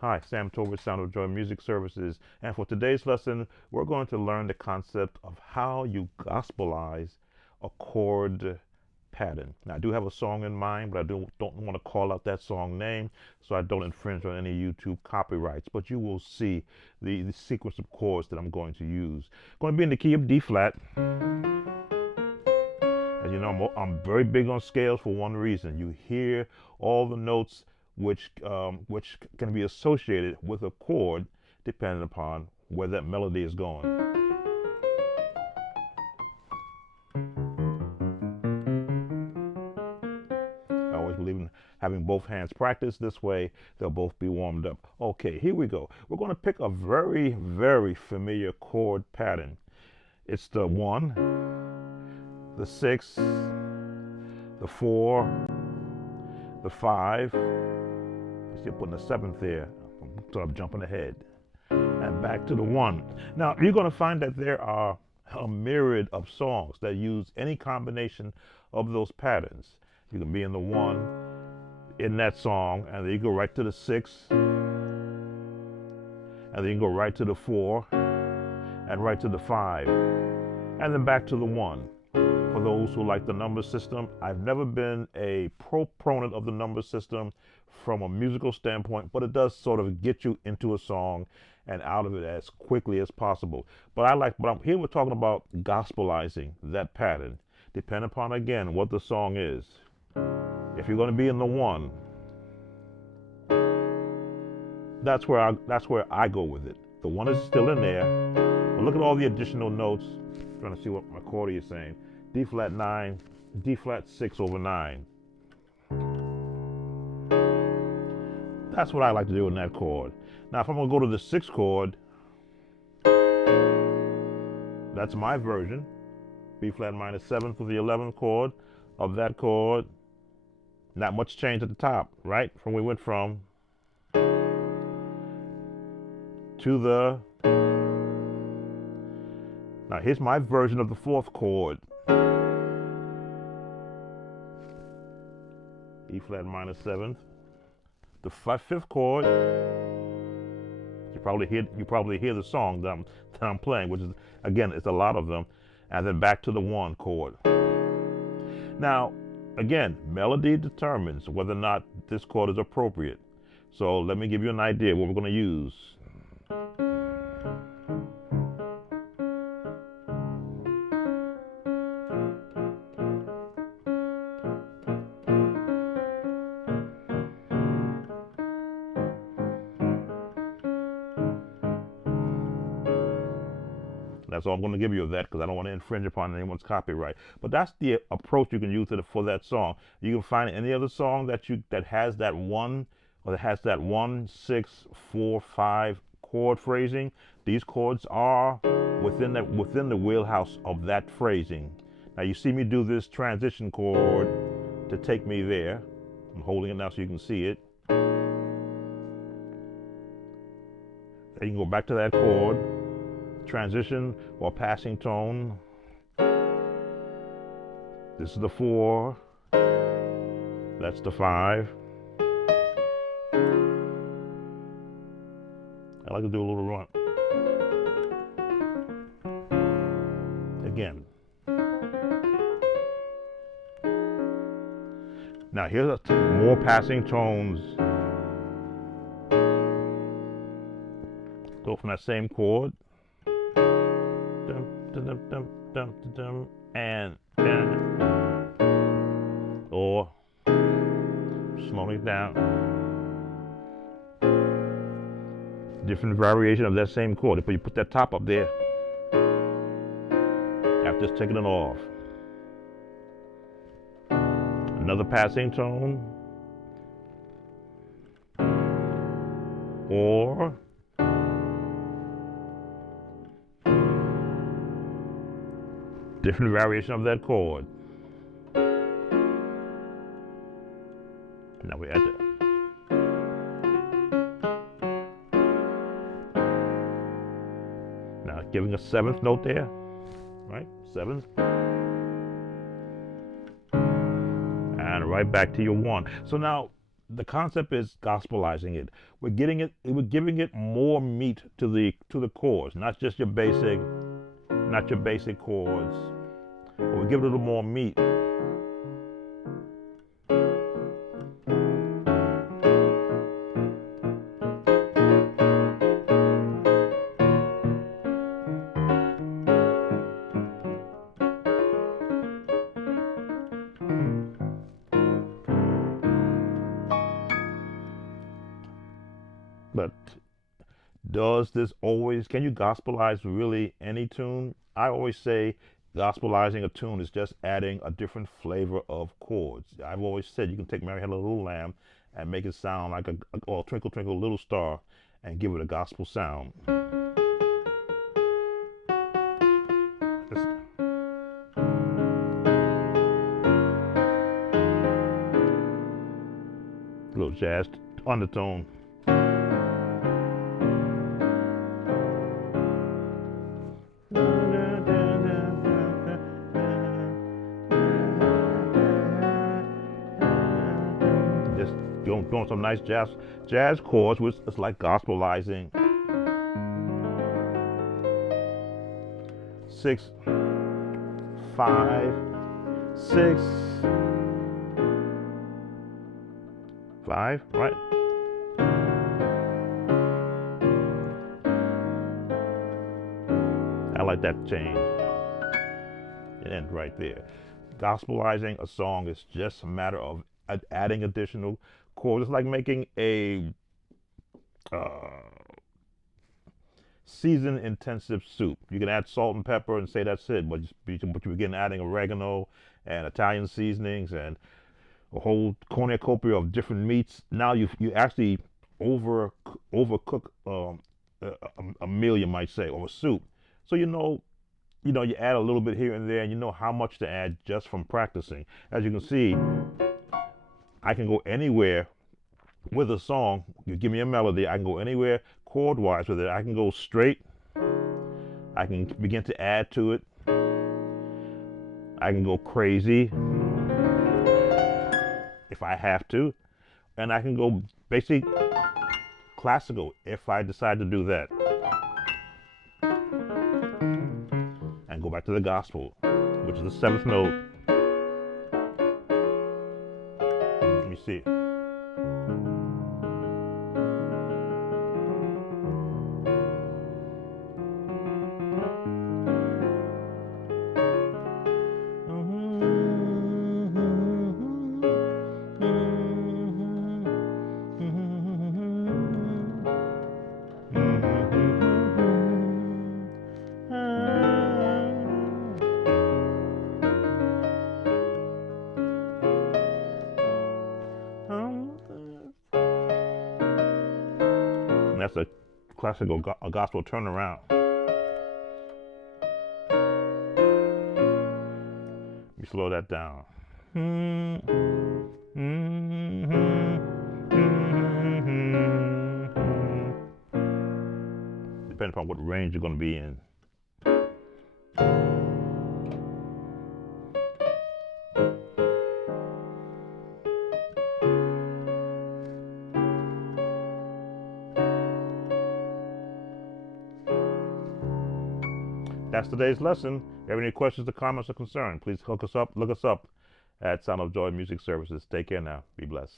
Hi, Sam Tobert, Sound of Joy Music Services, and for today's lesson, we're going to learn the concept of how you gospelize a chord pattern. Now, I do have a song in mind, but I don't want to call out that song name so I don't infringe on any YouTube copyrights. But you will see the sequence of chords that I'm going to use. Going to be in the key of D flat. As you know, I'm very big on scales for one reason. You hear all the notes which can be associated with a chord depending upon where that melody is going. I always believe in having both hands practice. This way they'll both be warmed up. Okay, here we go. We're going to pick a very, very familiar chord pattern. It's the 1, the 6, the 4, the 5. You're putting the 7th there, so I'm jumping ahead. And back to the 1. Now, you're going to find that there are a myriad of songs that use any combination of those patterns. You can be in the 1 in that song, and then you go right to the 6, and then you go right to the 4, and right to the 5, and then back to the 1. For those who like the number system, I've never been a proponent of the number system from a musical standpoint, but it does sort of get you into a song and out of it as quickly as possible. But here we're talking about gospelizing that pattern, depending upon, again, what the song is. If you're going to be in the 1, that's where I go with it. The 1 is still in there, but look at all the additional notes. I'm trying to see what my chord is saying. D flat 9, D flat 6 over 9. That's what I like to do in that chord. Now, if I'm going to go to the 6th chord, that's my version. B flat minor 7th for the 11th chord of that chord. Not much change at the top, right? From we went from to the. Now, here's my version of the 4th chord. E flat minor 7th. The 5th chord. You probably hear the song that I'm playing, which is, again, it's a lot of them, and then back to the 1 chord. Now, again, melody determines whether or not this chord is appropriate. So let me give you an idea of what we're going to use. That's all I'm going to give you of that because I don't want to infringe upon anyone's copyright. But that's the approach you can use for that song. You can find any other song that has that 1 or that has that 1, 6, 4, 5 chord phrasing. These chords are within the wheelhouse of that phrasing. Now you see me do this transition chord to take me there. I'm holding it now so you can see it. Then you can go back to that chord. Transition or passing tone. This is the 4. That's the 5. I like to do a little run. Again. Now here's more passing tones. Go from that same chord. And or slowing it down. Different variation of that same chord, but you put that top up there after just taking it off. Another passing tone, or different variation of that chord. Now we're at the. Now giving a 7th note there, right? 7th. And right back to your 1. So now the concept is gospelizing it. We're giving it more meat to the chords, not just not your basic chords. But we give it a little more meat. But can you gospelize really any tune? I always say gospelizing a tune is just adding a different flavor of chords. I've always said you can take Mary Had a Little Lamb and make it sound like or Twinkle Twinkle Little Star and give it a gospel sound. Just, a little jazz undertone. Just doing some nice jazz chords, which is like gospelizing. 6, 5, 6, 5, right? I like that change. It ends right there. Gospelizing a song is just a matter of adding additional chords. It's like making a season intensive soup. You can add salt and pepper and say that's it, but you begin adding oregano and Italian seasonings and a whole cornucopia of different meats. Now you actually overcook a meal, you might say, or a soup. So you add a little bit here and there, and you know how much to add just from practicing. As you can see, I can go anywhere with a song. You give me a melody, I can go anywhere chord-wise with it. I can go straight. I can begin to add to it. I can go crazy if I have to, and I can go basic classical if I decide to do that. And go back to the gospel, which is the 7th note. Let me see. And that's a classical gospel turnaround. Let me slow that down. Depending upon what range you're going to be in. That's today's lesson. If you have any questions or comments or concerns, please look us up at Sound of Joy Music Services. Take care now. Be blessed.